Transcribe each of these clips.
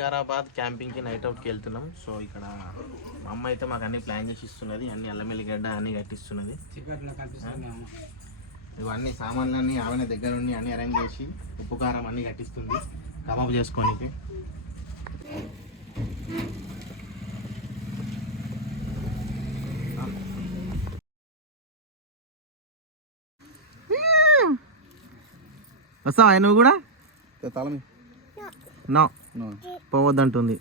Vikarabad క్యాంపింగ్కి night అవుట్కి వెళ్తున్నాం. So ఇక్కడ మా అమ్మ అయితే మాకు అన్ని ప్లాన్ చేసి ఇస్తున్నది. అన్ని అల్లమెల్లిగడ్డ అన్ని కట్టిస్తున్నది. ఇవన్నీ సామాన్లన్నీ ఆమె దగ్గర నుండి అన్ని అరేంజ్ చేసి ఉప్పు కారం అన్ని కట్టిస్తుంది. కబాబ్ చేసుకోనికి. వస్తావా? నువ్వు కూడా? తాళమి నో. పోవద్దంటుంది.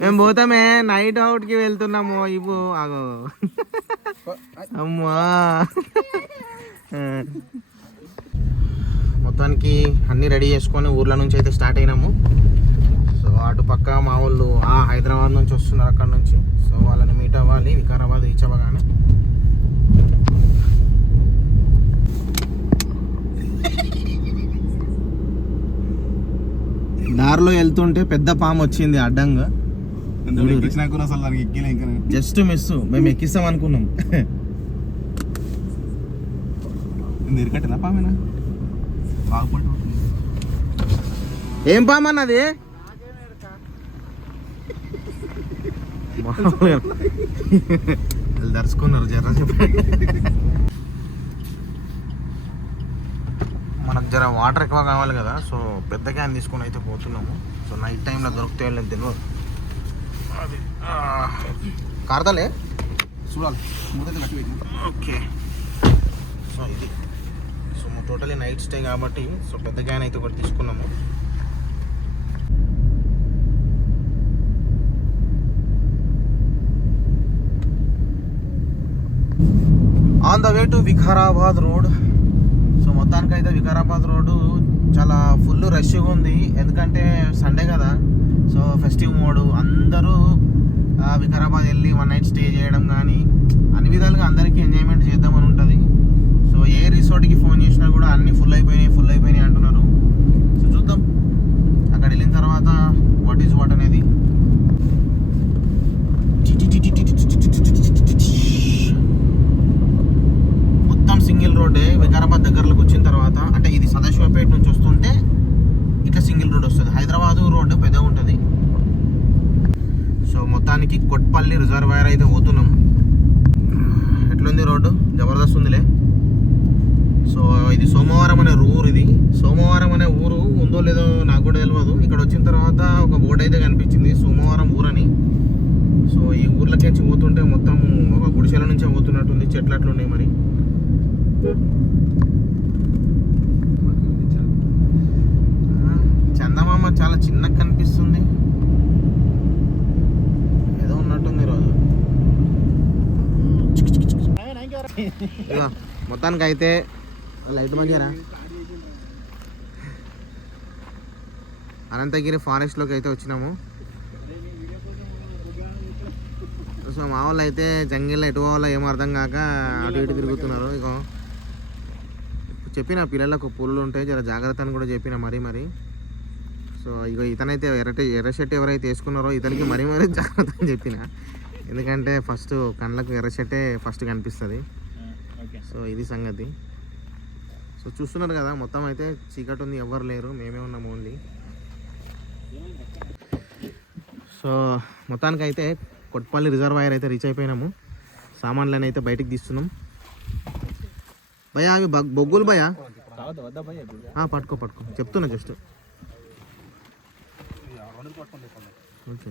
మేము. పోతామే నైట్ అవుట్కి వెళ్తున్నాము ఇవ్వు ఆగో. అమ్మా. మొత్తానికి అన్ని రెడీ చేసుకొని ఊర్ల నుంచి అయితే స్టార్ట్ అయినాము. సో అటు పక్క మా వాళ్ళు ఆ హైదరాబాద్ నుంచి వస్తున్నారు అక్కడ నుంచి. సో వాళ్ళని మీట్ అవ్వాలి వికారాబాద్ రీచ్ అవ్వగానే. దారిలో వెళ్తుంటే పెద్ద పాము వచ్చింది అడ్డంగా. జస్ట్ మిస్ మేము ఎక్కిస్తాం అనుకున్నాం. ఏం పాము అన్నది దరుచుకున్నారు జర చెప్పండి. మనకు జర వాటర్ ఎక్కువ కావాలి కదా సో పెద్ద క్యాన్ తీసుకొని అయితే పోతున్నాము. సో నైట్ టైంలో దొరికితే వెళ్ళలేదు తెలియదు అది ఆ, కారతలే? చూడాలి. ఓకే. సో ఇది. సో టోటలీ నైట్ స్టే కాబట్టి సో పెద్ద క్యాన్ అయితే ఒకటి తీసుకున్నాము. On the way to Vikarabad road మొత్తానికైతే వికారాబాద్ రోడ్డు చాలా ఫుల్ రష్గా ఉంది. ఎందుకంటే సండే కదా. సో ఫెస్టివ్ మోడ్ అందరూ వికారాబాద్ వెళ్ళి వన్ నైట్ స్టే చేయడం కానీ అన్ని విధాలుగా అందరికీ ఎంజాయ్మెంట్ చేద్దామని ఉంటుంది సో ఏ రిసార్ట్కి ఫోన్ చేసినా కూడా అన్ని ఫుల్ అయిపోయినాయి ఫుల్ అయిపోయినాయి అంటున్నారు సో చూద్దాం అక్కడ వెళ్ళిన తర్వాత వాట్ ఈజ్ వాట్ అనేది మొత్తం సింగిల్ రోడ్డే వికారాబాద్ దగ్గరలోకి వచ్చిన తర్వాత అంటే ఇది సదాశివపేట నుంచి వస్తుంటే ఇట్లా సింగిల్ రోడ్ వస్తుంది హైదరాబాదు రోడ్డు పెద్దగా ఉంటుంది సో మొత్తానికి కొట్పల్లి రిజర్వాయర్ అయితే పోతున్నాం. ఎట్లుంది రోడ్డు? జబర్దస్త్ ఉందిలే. సో ఇది సోమవారం అనే ఊరు ఇది. సోమవారం అనే ఊరు ఉందో లేదో నాకు కూడా తెలియదు ఇక్కడ వచ్చిన తర్వాత ఒక బోర్డు అయితే కనిపించింది సోమవారం ఊరని. సో ఈ ఊర్లకేంచి పోతుంటే మొత్తం ఒక గుడిసెల నుంచే పోతున్నట్టుంది చెట్లు అట్లున్నాయి మరి చందమామ చాలా చిన్నగా కనిపిస్తుంది ఏదో ఉన్నట్టుంది ఈరోజు ఇదిగో, మొత్తానికి అయితే లైట్ మంచిగా అనంతగిరి ఫారెస్ట్లోకి అయితే వచ్చినాము. సో మా వాళ్ళు అయితే జంగిల్లో ఎటు పోవాలో ఏమో అర్థం కాక అటు ఇటు తిరుగుతున్నారు. ఇక చెప్పిన పిల్లలకు పుల్లు ఉంటాయి జర జాగ్రత్త అని కూడా చెప్పిన మరీ మరి. సో ఇక ఇతనైతే ఎర్రటి ఎర్ర షర్ట్ ఎవరైతే వేసుకున్నారో ఇతనికి మరీ మరీ జాగ్రత్త అని చెప్పిన. ఎందుకంటే ఫస్ట్ కళ్ళకు ఎర్ర షర్టే ఫస్ట్ కనిపిస్తుంది. సో ఇది సంగతి. సో చూస్తున్నారు కదా మొత్తం అయితే చీకటి ఉంది ఎవరు లేరు మేమే ఉన్నాం ఓన్లీ సో మొత్తానికి అయితే కొట్పల్లి రిజర్వాయర్ అయితే రీచ్ అయిపోయినాము. సామాన్లను అయితే బయటికి తీస్తున్నాం. భయ అవి బగ్- బొగ్గులు భయ పట్టుకో పట్టుకో. చెప్తున్నా జస్ట్ ఓకే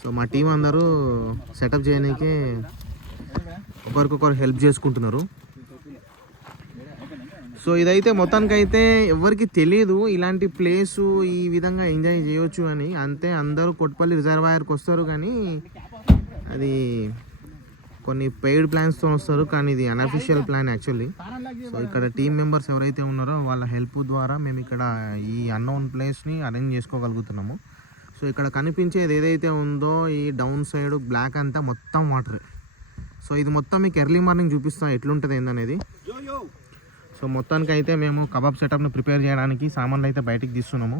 సో మా టీం అందరూ సెటప్ చేయడానికి ఒకరికొకరు హెల్ప్ చేసుకుంటున్నారు. సో ఇదైతే మొత్తానికి అయితే ఎవరికి తెలియదు ఇలాంటి ప్లేసు ఈ విధంగా ఎంజాయ్ చేయొచ్చు అని. అంతే అందరూ కొట్పల్లి రిజర్వాయర్కి వస్తారు కానీ అది కొన్ని పెయిడ్ ప్లాన్స్తో వస్తారు కానీ ఇది అన్అఫిషియల్ ప్లాన్ యాక్చువల్లీ. సో ఇక్కడ టీం మెంబర్స్ ఎవరైతే ఉన్నారో వాళ్ళ హెల్ప్ ద్వారా మేము ఇక్కడ ఈ అన్నోన్ ప్లేస్ని అరేంజ్ చేసుకోగలుగుతున్నాము. సో ఇక్కడ కనిపించేది ఏదైతే ఉందో ఈ డౌన్ సైడ్ బ్లాక్ అంతా మొత్తం వాటరే. సో ఇది మొత్తం మీకు ఎర్లీ మార్నింగ్ చూపిస్తాం ఎట్లుంటుంది ఏందనేది. సో మొత్తానికి అయితే మేము కబాబ్ సెటప్ను ప్రిపేర్ చేయడానికి సామాన్లు అయితే బయటికి తీస్తున్నాము.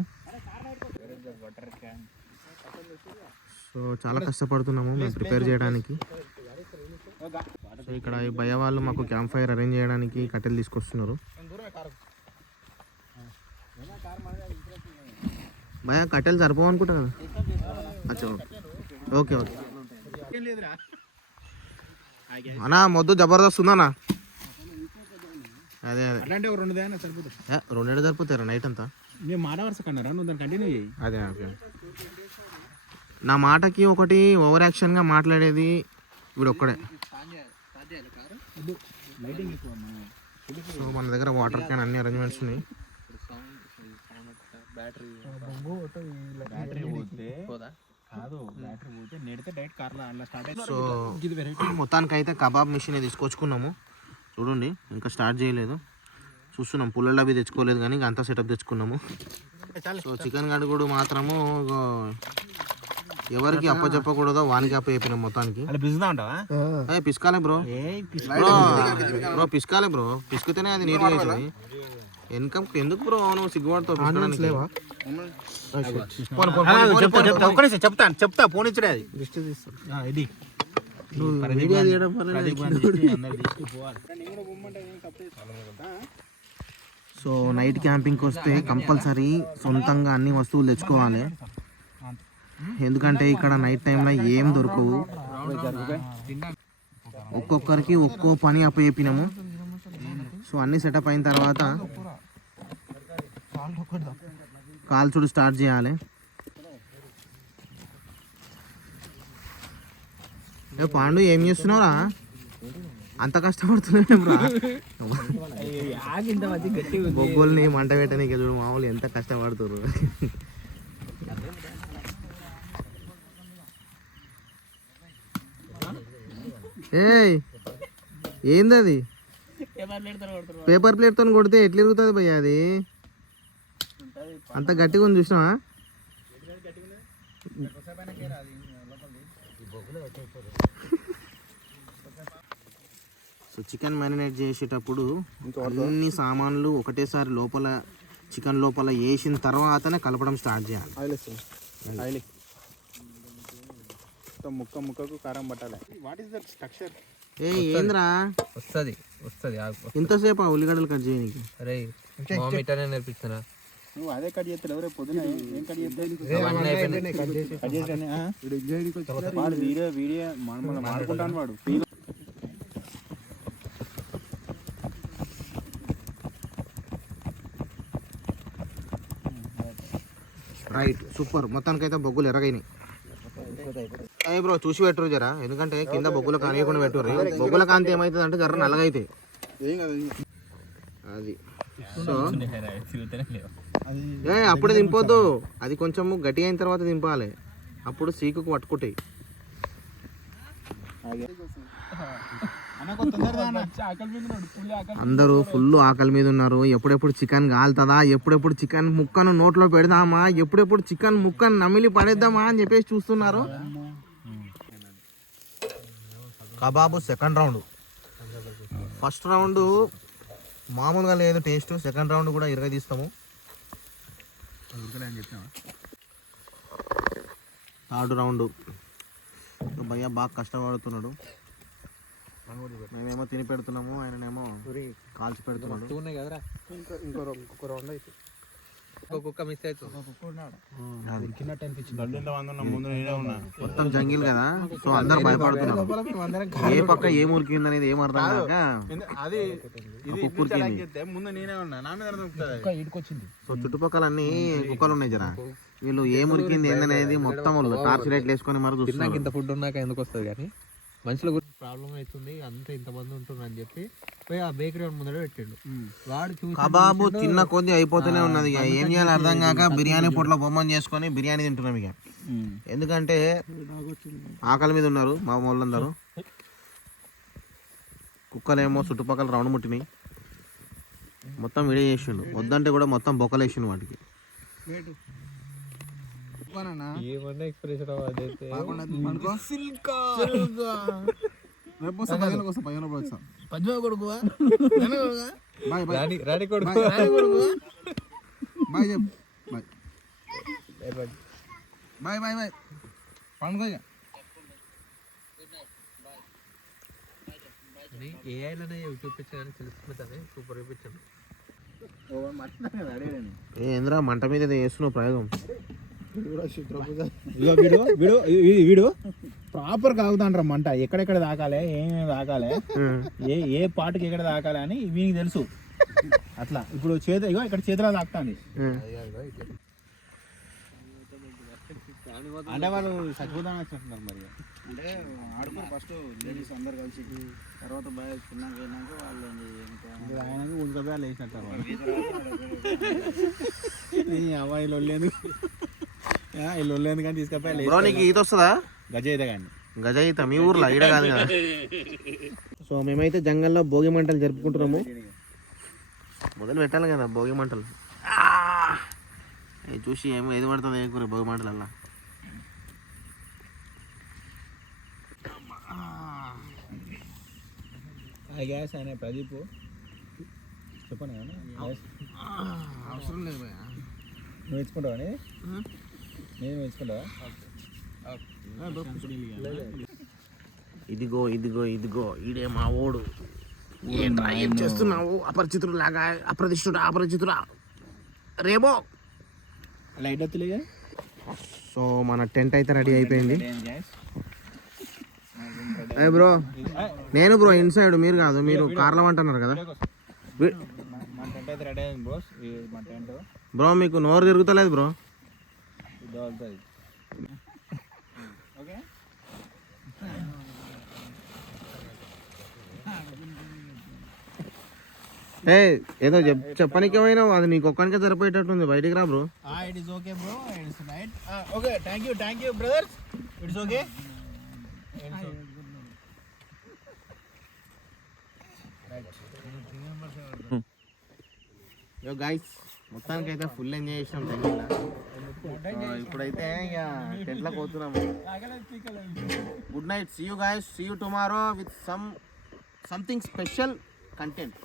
సో చాలా కష్టపడుతున్నాము మేము ప్రిపేర్ చేయడానికి. సో ఇక్కడ ఈ భయ వాళ్ళు మాకు క్యాంప్ ఫైర్ అరేంజ్ చేయడానికి కట్టెలు తీసుకొస్తున్నారు. భయ కట్టెలు సరిపోవు అనుకుంటా కదా. అచ్చా ఓకే. ఓకే అన్నా మొద్దు జబర్దస్త్ ఉందన్నా? అదే అదే. రెండేళ్ళు సరిపోతారా నైట్ అంతా? నేను మాట వరుస కన్నారా నువ్వు దాన్ని కంటిన్యూ చేయి. అదే ఓకే. నా మాటకి ఒకటి ఓవర్ యాక్షన్గా మాట్లాడేది వీడు ఒక్కడే సో మన దగ్గర వాటర్ క్యాన్ అన్ని అరేంజ్మెంట్స్ ఉన్నాయి. బ్యాటరీ పోతే కాదు బ్యాటరీ పోతే నెడితే డైరెక్ట్ కార్లో అలా స్టార్ట్ సో మొత్తానికి అయితే కబాబ్ మిషన్ తీసుకొచ్చుకున్నాము. చూడండి ఇంకా స్టార్ట్ చేయలేదు. చూస్తున్నాం పుల్లలు అవి తెచ్చుకోలేదు కానీ ఇంకా అంతా సెటప్ తెచ్చుకున్నాము. సో చికెన్ గడుగుడు మాత్రము ఎవరికి అప్ప చెప్పకూడదో వానికి అప్ప చెప్పినాం మొత్తానికి. పిసుకాలే బ్రో. ఏ బ్రో బ్రో పిసుకాలే బ్రో. పిసుకుతేనే అది నీట్గా అవుతుంది ఇన్కమ్ ఎందుకు బ్రో నువ్వు సిగ్గుపడతావు? పోను, పోను, పోను, పోను, చెప్తా చెప్తాను ఫోన్ ఇచ్చుడే అది. దృష్టి తీస్తాను. ఆ, ఇది. వీడియో తీయడం సో నైట్ క్యాంపింగ్కి వస్తే కంపల్సరీ సొంతంగా అన్ని వస్తువులు తెచ్చుకోవాలి. ఎందుకంటే ఇక్కడ నైట్ టైంలో ఏం దొరకవు. ఒక్కొక్కరికి ఒక్కో పని అప్పచెప్పినాము. సో అన్ని సెటప్ అయిన తర్వాత కాల్చుడు స్టార్ట్ చేయాలి. ఏ పాండు ఏం చేస్తున్నావురా? అంత బొబ్బుల్ని మంట పెట్టడానికి చూడు మామూలు ఎంత కష్టపడుతున్నారు ఏయ్ ఏంది అది పేపర్ ప్లేట్తో కొడితే ఎట్లా ఇరుగుతుంది భయ్య అది? అంత గట్టిగా ఉంది చూసినావా? సో చికెన్ మ్యారినేట్ చేసేటప్పుడు అన్ని సామాన్లు ఒకటేసారి లోపల చికెన్ లోపల వేసిన తర్వాతనే కలపడం స్టార్ట్ చేయాలి. ఆయిల్ ముక్క ముక్కకు కారం పట్టాలి. వాట్ ఈస్ దట్ స్ట్రక్చర్ ఏ ఏంద్రా? వస్తుంది. వస్తుంది ఇంతసేపు ఆ ఉల్లిగడ్డలు కట్ చేయడానికి అరే నేర్పిస్తున్నా. నువ్వు అదే కట్ చేస్తాడు ఎవరే పొద్దున ఏం కట్ చేస్తాను వాడు వీడియో వీడియో మనం మాడుకుంటాను వాడు రైట్ సూపర్ మొత్తానికైతే బొగ్గులు ఎరగైనాయి ఏ బ్రో చూసి పెట్టురు జరా ఎందుకంటే కింద బొగ్గుల కానియకుండా పెట్టుర్రు బొగ్గుల కాంతి ఏమవుతుంది అంటే జర ఏం కాదు అది సో ఏ అప్పుడే దింపొద్దు. అది కొంచెము గట్టి అయిన తర్వాత దింపాలి. అప్పుడు సీకుకు పట్టుకుంటాయి. అందరూ ఫుల్ ఆకలి మీద ఉన్నారు. ఎప్పుడెప్పుడు చికెన్ కాలుతుందా ఎప్పుడెప్పుడు చికెన్ ముక్కను నోట్లో పెడదామా? ఎప్పుడెప్పుడు చికెన్ ముక్కను నమిలి పడేద్దామా అని చెప్పేసి చూస్తున్నారు. Kebab second round. First round మామూలుగా లేదు టేస్ట్. సెకండ్ రౌండ్ కూడా ఇరగ తీస్తాము. Third round. భయ్య బాగా కష్టపడుతున్నాడు. మేమేమో తిని పెడుతున్నాము ఆయననేమో కాల్చి పెడుతున్నాడు. ఉన్నాయి కదరా. ఇంకో ఇంకో రౌండ్ అయితే. కుక్క మిస్ అవుతుంది. మొత్తం జంగిల్ కదా. సో అందరు భయపడుతున్నారు. ఏ పక్క ఏ మురికింది అనేది ఏం అర్థం కాక అది ఇది కుక్కురికింది ముందు నేనే ఉన్నా. నా మీద దొరుకుతుంది సో చుట్టుపక్కల అన్ని కుక్కలు ఉన్నాయి జరా. వీళ్ళు ఏ మురికింది ఏందనేది మొత్తం వాళ్ళు టార్చ్ లైట్లు వేసుకొని మరి చూస్తున్నారు. ఇంత ఫుడ్ ఉన్నాక ఎందుకు వస్తుంది కానీ? మనుషుల గురించి ప్రాబ్లం అవుతుంది అంత ఇంతమంది ఉంటున్నారు అని చెప్పి పోయి ఆ బేకరీ వాడు ముందర పెట్టిండు. వాడు చూసి కబాబు తిన్న కొద్ది అయిపోతూనే ఉన్నది ఇక. ఏం చేయాలి అర్థం కాక బిర్యానీ పొట్ల బొమ్మని చేసుకొని బిర్యానీ తింటున్నాం ఇక. ఎందుకంటే ఆకలి మీద ఉన్నారు మా వాళ్ళందరూ. కుక్కలేమో చుట్టుపక్కల రౌండ్ ముట్టినాయి. మొత్తం విడే చేసిండు. వద్దంటే కూడా మొత్తం బొక్కలేసిండు వాటికి. ఏమన్నా ఎక్స్ప్రెషన్ అదైతే రేపు వస్తా పదిహేనుకి వస్తా పదిహేను పద్మ కొడుకువా? Bye bye. రాణి రాణి కొడుకు. బాయ్. చెప్పు. బాయ్. Bye bye. బాయ్ పండుగ ఇక. ఏఐలోనే చూపించడానికి తెలుసుకుంటానే సూపర్ చూపించండి. ఏంద్రా మంట మీద ఏదో చేస్తున్నావు ప్రయోగం వీడు వీడు వీడు ప్రాపర్ కాగుతాండ్రా మంట. ఎక్కడెక్కడ తాకాలి ఏమేమి తాకాలి ఏ ఏ పాటకి ఎక్కడ తాకాలి అని వీనికి తెలుసు. అట్లా. ఇప్పుడు చేతి ఇగో ఇక్కడ చేతిలో తాకుతాంది. అంటే వాళ్ళు చచ్చిపోతామని వచ్చినట్టున్నారు మరి. అంటే ఆడుకోరు ఫస్ట్ లేడీస్ అందరు కలిసి. తర్వాత బాగా తిన్నాక వెళ్ళాక వాళ్ళు ఇంకా ఇంకా ఆయనకు ఉదకబేలు వేసినట్టు నీ అమ్మాయి లొల్లేందుకు ఈ లొల్లేందుకు కానీ తీసుకపోయి బ్రో నీకు ఈత వస్తుందా? గజ కానీ గజ ఈత మీ ఊర్లో ఈడ కాదు కదా. సో మేమైతే జంగల్లో భోగి మంటలు జరుపుకుంటున్నాము. మొదలు పెట్టాలి కదా భోగి మంటలు. ఇది చూసి ఏమో ఏది పడుతుంది ఏ కూర భోగి మంటలల్లా? గ్యాస్ ఆయన ప్రదీప్. చెప్పను? అవసరం లేదు నువ్వు ఇచ్చుకుంటావా నేను ఇచ్చుకుంటావా? ఇదిగో ఇదిగో ఇదిగో ఈడే మా ఓడు. ఏంట్రా ఏం చేస్తున్నావు? అపరిచితుడు లాగా అప్రతిష్ఠుడా అపరిచితుడా? రేబో! లైట్ వస్తులే సో మన టెంట్ అయితే రెడీ అయిపోయింది. బ్రో నేను బ్రో ఇన్సైడ్ మీరు కాదు మీరు కార్లో అంటున్నారు కదా. బ్రో మీకు నోరు తిరుగుతలేదు బ్రో ఇది అవుతుంది ఓకే ఏ ఏదో చెప్ చెప్పడానికి పోయినావు అది నీకు ఒక్కనికే సరిపోయేటట్టుంది. బయటికి రా bro it is okay bro it's right okay thank you thank you brothers it's okay yo guys మొత్తానికి అయితే ఫుల్ ఎంజాయ్ చేసినాం టెంట్లో ఇప్పుడైతే ఇక టెంట్లోకి పోతున్నాము good night see you guys see you tomorrow with some something special content